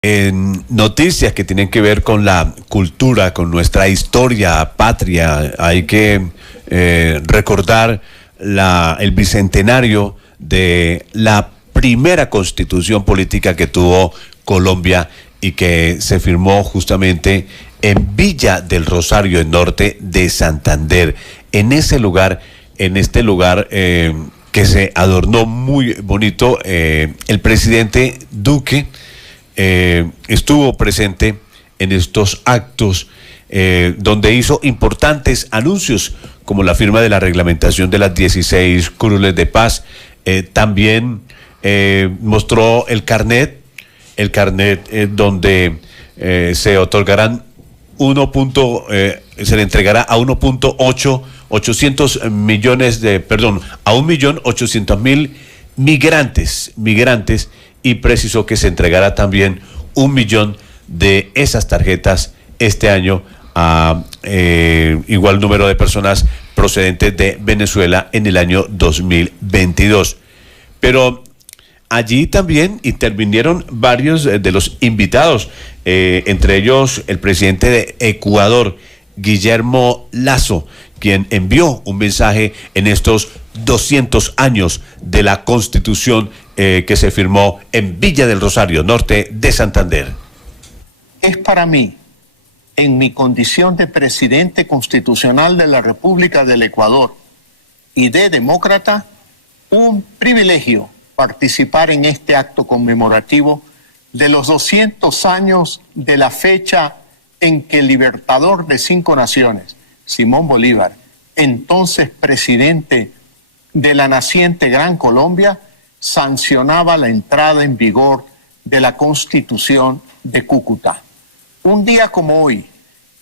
En noticias que tienen que ver con la cultura, con nuestra historia patria, hay que recordar el bicentenario de la primera constitución política que tuvo Colombia y que se firmó justamente en Villa del Rosario, en norte de Santander. En ese lugar, que se adornó muy bonito, el presidente Duque estuvo presente en estos actos donde hizo importantes anuncios como la firma de la reglamentación de las 16 curules de paz. También mostró el carnet donde se otorgarán se le entregará a 1.800 millones a 1.800.000 migrantes, y precisó que se entregará también 1 millón de esas tarjetas este año a igual número de personas procedentes de Venezuela en el año 2022. Pero allí también intervinieron varios de los invitados, entre ellos el presidente de Ecuador, Guillermo Lasso, quien envió un mensaje en estos 200 años de la Constitución que se firmó en Villa del Rosario, norte de Santander. Es para mí, en mi condición de presidente constitucional de la República del Ecuador y de demócrata, un privilegio participar en este acto conmemorativo de los 200 años de la fecha en que el libertador de 5 naciones, Simón Bolívar, entonces presidente de la naciente Gran Colombia, sancionaba la entrada en vigor de la Constitución de Cúcuta. Un día como hoy,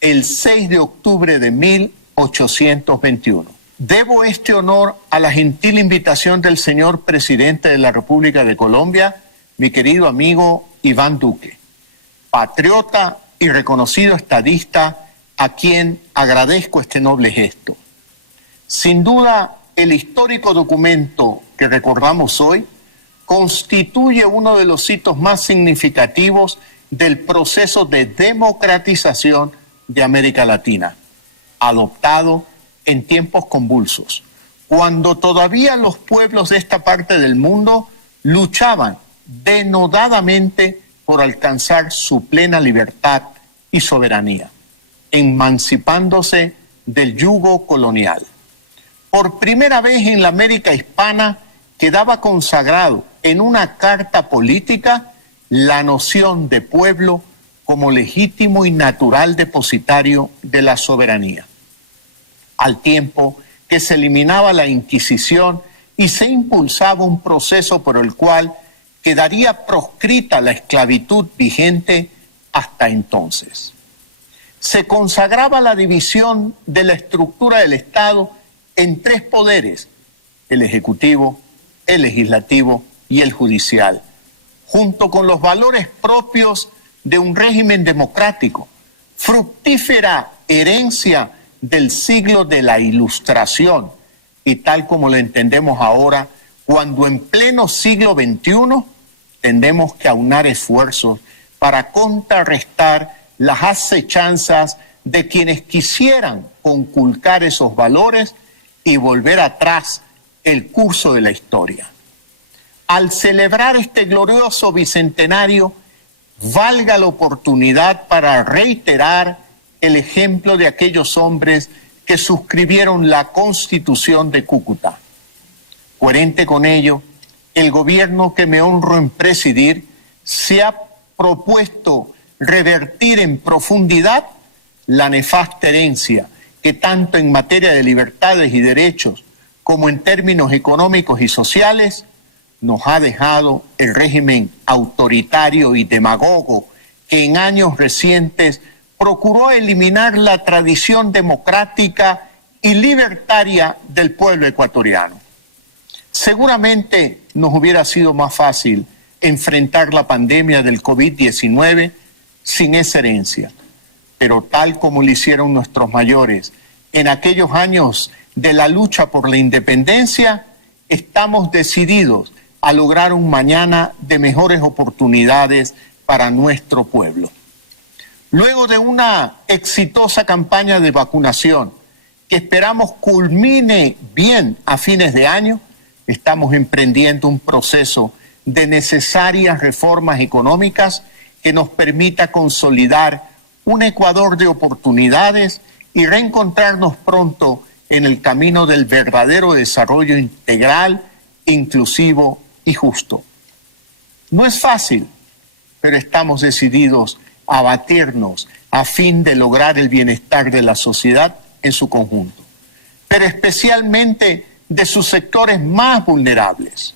el 6 de octubre de 1821. Debo este honor a la gentil invitación del señor presidente de la República de Colombia, mi querido amigo Iván Duque, patriota y reconocido estadista, a quien agradezco este noble gesto. Sin duda, el histórico documento que recordamos hoy constituye uno de los hitos más significativos del proceso de democratización de América Latina, adoptado en tiempos convulsos, cuando todavía los pueblos de esta parte del mundo luchaban denodadamente por alcanzar su plena libertad y soberanía, emancipándose del yugo colonial. Por primera vez en la América hispana quedaba consagrado en una carta política la noción de pueblo como legítimo y natural depositario de la soberanía, al tiempo que se eliminaba la Inquisición y se impulsaba un proceso por el cual quedaría proscrita la esclavitud vigente hasta entonces. Se consagraba la división de la estructura del Estado en 3 poderes: el ejecutivo, el legislativo y el judicial, junto con los valores propios de un régimen democrático, fructífera herencia del siglo de la Ilustración, y tal como lo entendemos ahora, cuando en pleno siglo XXI tendemos que aunar esfuerzos para contrarrestar las acechanzas de quienes quisieran conculcar esos valores y volver atrás el curso de la historia. Al celebrar este glorioso bicentenario, valga la oportunidad para reiterar el ejemplo de aquellos hombres que suscribieron la Constitución de Cúcuta. Coherente con ello, el gobierno que me honro en presidir se ha propuesto revertir en profundidad la nefasta herencia que tanto en materia de libertades y derechos como en términos económicos y sociales nos ha dejado el régimen autoritario y demagogo que en años recientes procuró eliminar la tradición democrática y libertaria del pueblo ecuatoriano. Seguramente nos hubiera sido más fácil enfrentar la pandemia del COVID-19 sin esa herencia, pero tal como lo hicieron nuestros mayores en aquellos años de la lucha por la independencia, estamos decididos a lograr un mañana de mejores oportunidades para nuestro pueblo. Luego de una exitosa campaña de vacunación que esperamos culmine bien a fines de año, estamos emprendiendo un proceso de necesarias reformas económicas que nos permita consolidar un Ecuador de oportunidades y reencontrarnos pronto en el camino del verdadero desarrollo integral, inclusivo y justo. No es fácil, pero estamos decididos a batirnos a fin de lograr el bienestar de la sociedad en su conjunto, pero especialmente de sus sectores más vulnerables.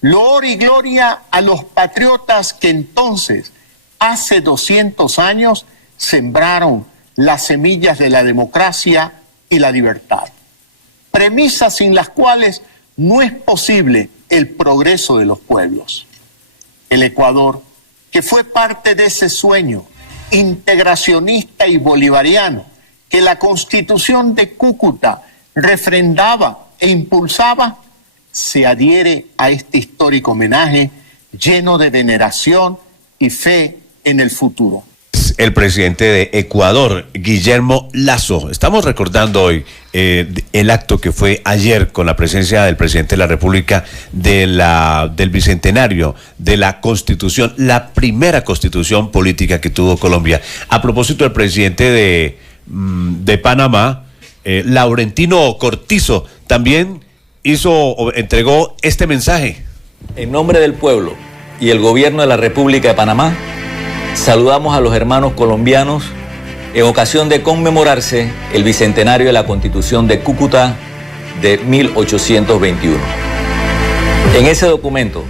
Loor y gloria a los patriotas que entonces, hace 200 años, sembraron las semillas de la democracia y la libertad. Premisas sin las cuales no es posible el progreso de los pueblos. El Ecuador, que fue parte de ese sueño integracionista y bolivariano que la Constitución de Cúcuta refrendaba e impulsaba, se adhiere a este histórico homenaje lleno de veneración y fe en el futuro. El presidente de Ecuador, Guillermo Lasso. Estamos recordando hoy el acto que fue ayer con la presencia del presidente de la República del bicentenario de la Constitución, la primera constitución política que tuvo Colombia. A propósito, el presidente de Panamá, Laurentino Cortizo, también entregó este mensaje. En nombre del pueblo y el gobierno de la República de Panamá, saludamos a los hermanos colombianos en ocasión de conmemorarse el bicentenario de la Constitución de Cúcuta de 1821. En ese documento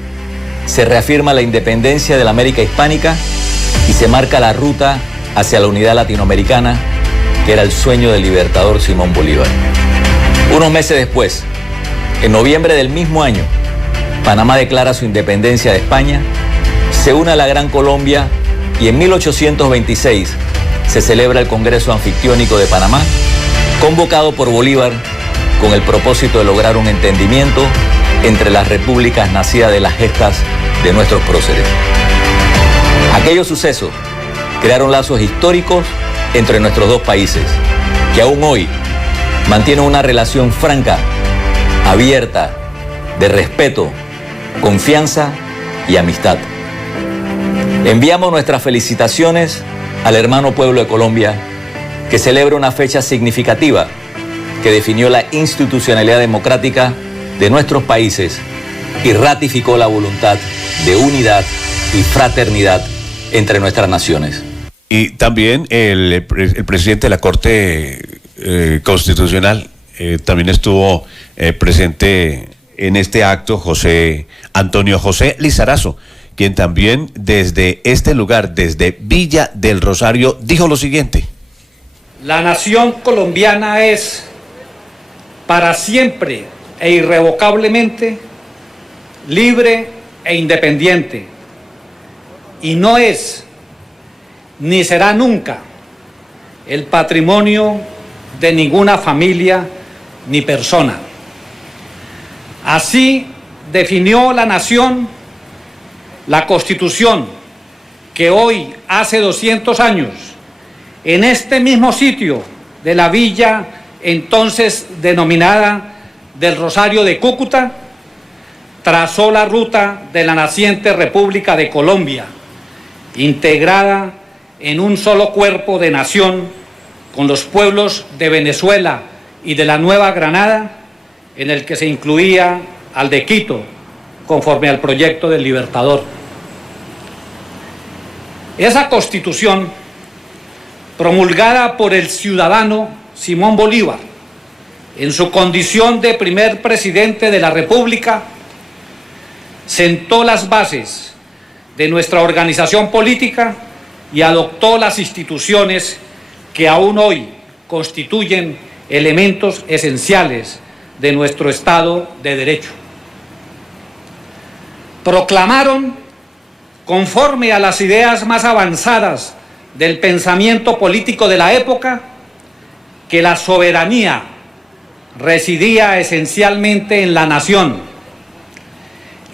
se reafirma la independencia de la América hispánica y se marca la ruta hacia la unidad latinoamericana, que era el sueño del libertador Simón Bolívar. Unos meses después, en noviembre del mismo año, Panamá declara su independencia de España, se une a la Gran Colombia y en 1826 se celebra el Congreso Anfictiónico de Panamá, convocado por Bolívar con el propósito de lograr un entendimiento entre las repúblicas nacidas de las gestas de nuestros próceres. Aquellos sucesos crearon lazos históricos entre nuestros dos países, que aún hoy mantienen una relación franca, abierta, de respeto, confianza y amistad. Enviamos nuestras felicitaciones al hermano pueblo de Colombia, que celebra una fecha significativa que definió la institucionalidad democrática de nuestros países y ratificó la voluntad de unidad y fraternidad entre nuestras naciones. Y también el presidente de la Corte Constitucional también estuvo presente en este acto, Antonio José Lizarazo, quien también desde este lugar, desde Villa del Rosario, dijo lo siguiente. La nación colombiana es para siempre e irrevocablemente libre e independiente, y no es ni será nunca el patrimonio de ninguna familia ni persona. Así definió la nación la Constitución que hoy, hace 200 años, en este mismo sitio de la villa entonces denominada del Rosario de Cúcuta, trazó la ruta de la naciente República de Colombia, integrada en un solo cuerpo de nación con los pueblos de Venezuela y de la Nueva Granada, en el que se incluía al de Quito, conforme al proyecto del Libertador. Esa Constitución, promulgada por el ciudadano Simón Bolívar, en su condición de primer presidente de la República, sentó las bases de nuestra organización política y adoptó las instituciones que aún hoy constituyen elementos esenciales de nuestro Estado de Derecho. Proclamaron, conforme a las ideas más avanzadas del pensamiento político de la época, que la soberanía residía esencialmente en la nación,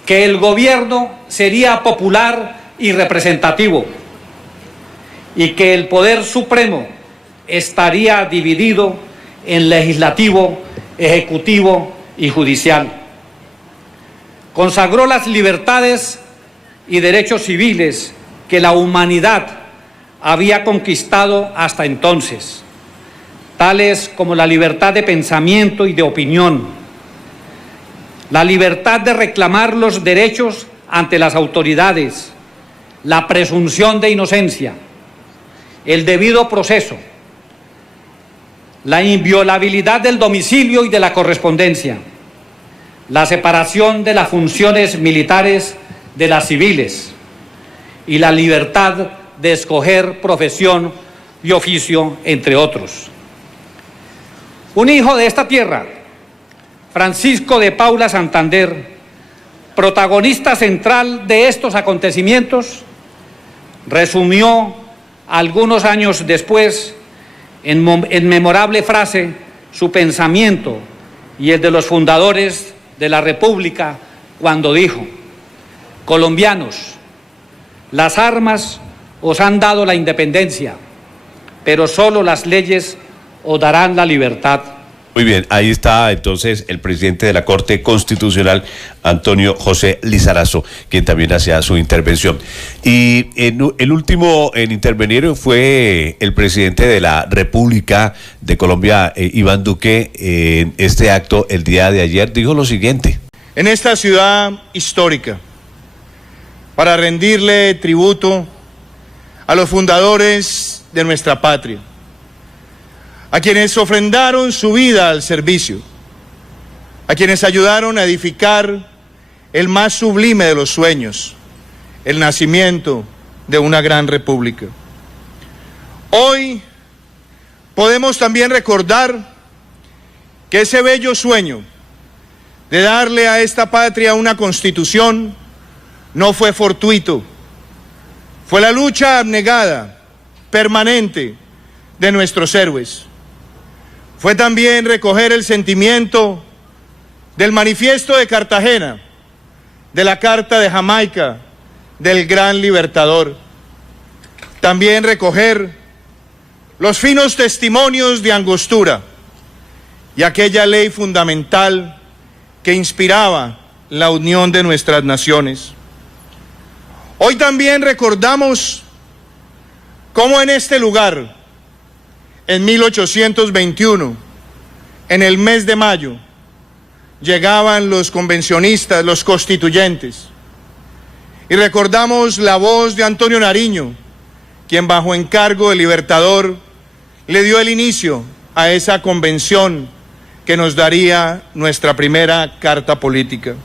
que el gobierno sería popular y representativo, y que el poder supremo estaría dividido en legislativo, ejecutivo y judicial. Consagró las libertades y derechos civiles que la humanidad había conquistado hasta entonces, tales como la libertad de pensamiento y de opinión, la libertad de reclamar los derechos ante las autoridades, la presunción de inocencia, el debido proceso, la inviolabilidad del domicilio y de la correspondencia, la separación de las funciones militares de las civiles y la libertad de escoger profesión y oficio, entre otros. Un hijo de esta tierra, Francisco de Paula Santander, protagonista central de estos acontecimientos, resumió algunos años después en memorable frase su pensamiento y el de los fundadores de la República cuando dijo: colombianos, las armas os han dado la independencia, pero solo las leyes os darán la libertad. Muy bien, ahí está entonces el presidente de la Corte Constitucional, Antonio José Lizarazo, quien también hacía su intervención. Y el último en intervenir fue el presidente de la República de Colombia, Iván Duque. En este acto, el día de ayer, dijo lo siguiente: en esta ciudad histórica, para rendirle tributo a los fundadores de nuestra patria, a quienes ofrendaron su vida al servicio, a quienes ayudaron a edificar el más sublime de los sueños, el nacimiento de una gran república. Hoy podemos también recordar que ese bello sueño de darle a esta patria una constitución no fue fortuito, fue la lucha abnegada, permanente de nuestros héroes. Fue también recoger el sentimiento del Manifiesto de Cartagena, de la Carta de Jamaica, del Gran Libertador. También recoger los finos testimonios de Angostura y aquella ley fundamental que inspiraba la unión de nuestras naciones. Hoy también recordamos cómo en este lugar, en 1821, en el mes de mayo, llegaban los convencionistas, los constituyentes, y recordamos la voz de Antonio Nariño, quien bajo encargo del Libertador le dio el inicio a esa convención que nos daría nuestra primera carta política.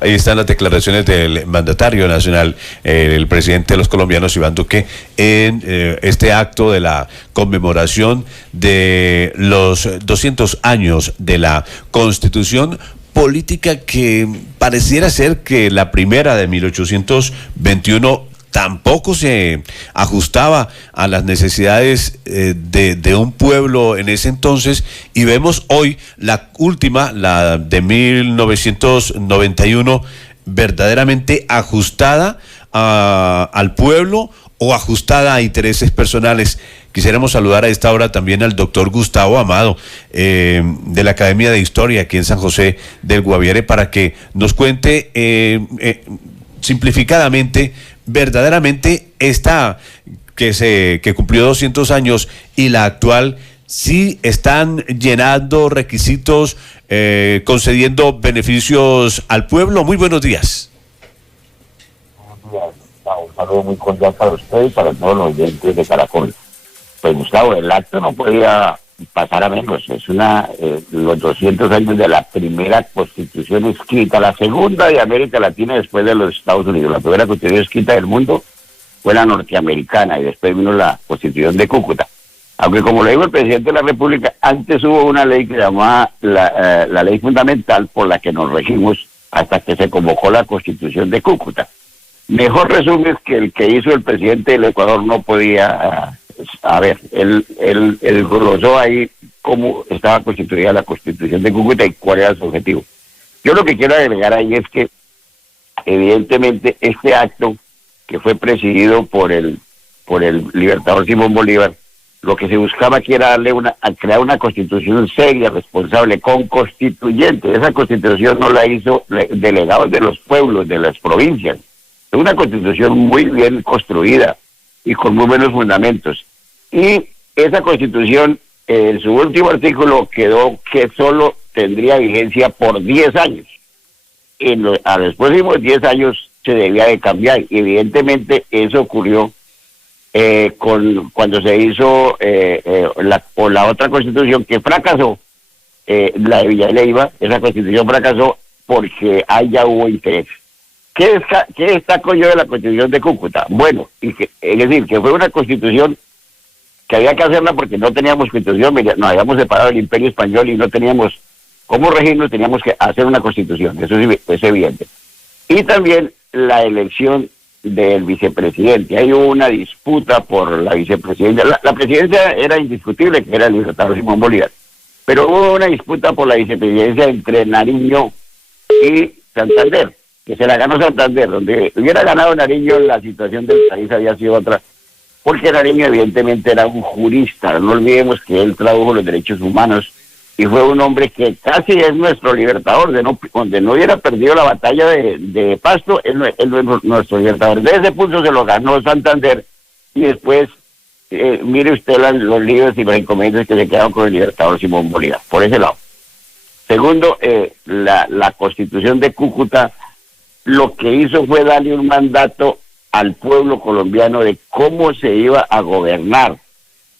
Ahí están las declaraciones del mandatario nacional, el presidente de los colombianos, Iván Duque, en este acto de la conmemoración de los 200 años de la Constitución política, que pareciera ser que la primera de 1821 tampoco se ajustaba a las necesidades de un pueblo en ese entonces, y vemos hoy la última, la de 1991, verdaderamente ajustada al pueblo o ajustada a intereses personales. Quisiéramos saludar a esta hora también al doctor Gustavo Amado, de la Academia de Historia aquí en San José del Guaviare, para que nos cuente simplificadamente, verdaderamente esta que cumplió 200 años y la actual, sí están llenando requisitos, concediendo beneficios al pueblo. Muy buenos días. Buenos días, Gustavo. Un saludo muy cordial para usted y para todos los oyentes de Caracol. Pues, Gustavo, el acto no podía pasar a menos. Es los 200 años de la primera constitución escrita, la segunda de América Latina después de los Estados Unidos. La primera constitución escrita del mundo fue la norteamericana y después vino la constitución de Cúcuta. Aunque, como le digo el presidente de la República, antes hubo una ley que se llamaba la ley fundamental por la que nos regimos hasta que se convocó la constitución de Cúcuta. Mejor resumen es que el que hizo el presidente del Ecuador no podía... él glosó ahí cómo estaba constituida la Constitución de Cúcuta y cuál era su objetivo. Yo lo que quiero agregar ahí es que, evidentemente, este acto que fue presidido por el libertador Simón Bolívar, lo que se buscaba aquí era crear una constitución seria, responsable, con constituyentes. Esa constitución no la hizo delegados de los pueblos, de las provincias. Es una constitución muy bien construida y con muy buenos fundamentos. Y esa constitución, en su último artículo, quedó que solo tendría vigencia por 10 años. A los próximos 10 años se debía de cambiar. Y evidentemente eso ocurrió cuando se hizo la otra constitución que fracasó, la de Villaleiva. Esa constitución fracasó porque ahí ya hubo interés. ¿Qué destaco yo de la constitución de Cúcuta? Bueno, es decir, que fue una constitución que había que hacerla porque no teníamos constitución, nos habíamos separado del Imperio Español y no teníamos cómo regirnos, teníamos que hacer una constitución, eso es evidente. Y también la elección del vicepresidente. Hay una disputa por la vicepresidencia. La presidencia era indiscutible, que era el libertador Simón Bolívar, pero hubo una disputa por la vicepresidencia entre Nariño y Santander, que se la ganó Santander. Donde hubiera ganado Nariño, la situación del país había sido otra, porque Nariño evidentemente era un jurista. No olvidemos que él tradujo los derechos humanos y fue un hombre que casi es nuestro libertador, donde no hubiera perdido la batalla de Pasto, él es nuestro libertador. De ese punto se lo ganó Santander, y después, mire usted los líos y los inconvenientes que se quedaron con el libertador Simón Bolívar, por ese lado. Segundo, la Constitución de Cúcuta lo que hizo fue darle un mandato al pueblo colombiano de cómo se iba a gobernar.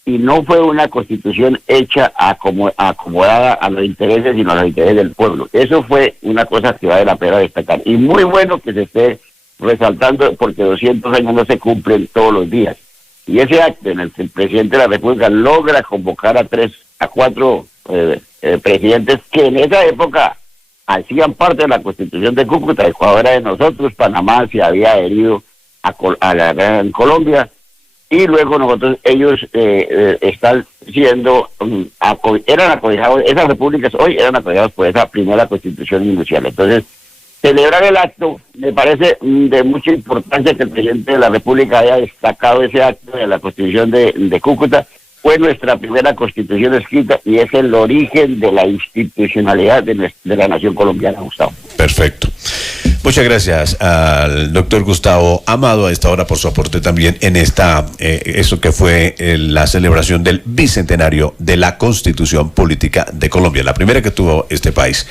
Y no fue una constitución hecha acomodada a los intereses, sino a los intereses del pueblo. Eso fue una cosa que vale la pena destacar. Y muy bueno que se esté resaltando, porque 200 años no se cumplen todos los días. Y ese acto en el que el presidente de la República logra convocar a 4 presidentes que en esa época hacían parte de la Constitución de Cúcuta. Ecuador era de nosotros, Panamá se había adherido a la Gran Colombia. Y luego ellos están siendo, eran acobijados, esas repúblicas hoy eran acobijados por esa primera constitución inicial. Entonces, celebrar el acto, me parece de mucha importancia que el presidente de la República haya destacado ese acto de la constitución de Cúcuta. Fue nuestra primera constitución escrita y es el origen de la institucionalidad de la nación colombiana, Gustavo. Perfecto. Muchas gracias al doctor Gustavo Amado a esta hora por su aporte también en eso que fue la celebración del bicentenario de la Constitución Política de Colombia, la primera que tuvo este país.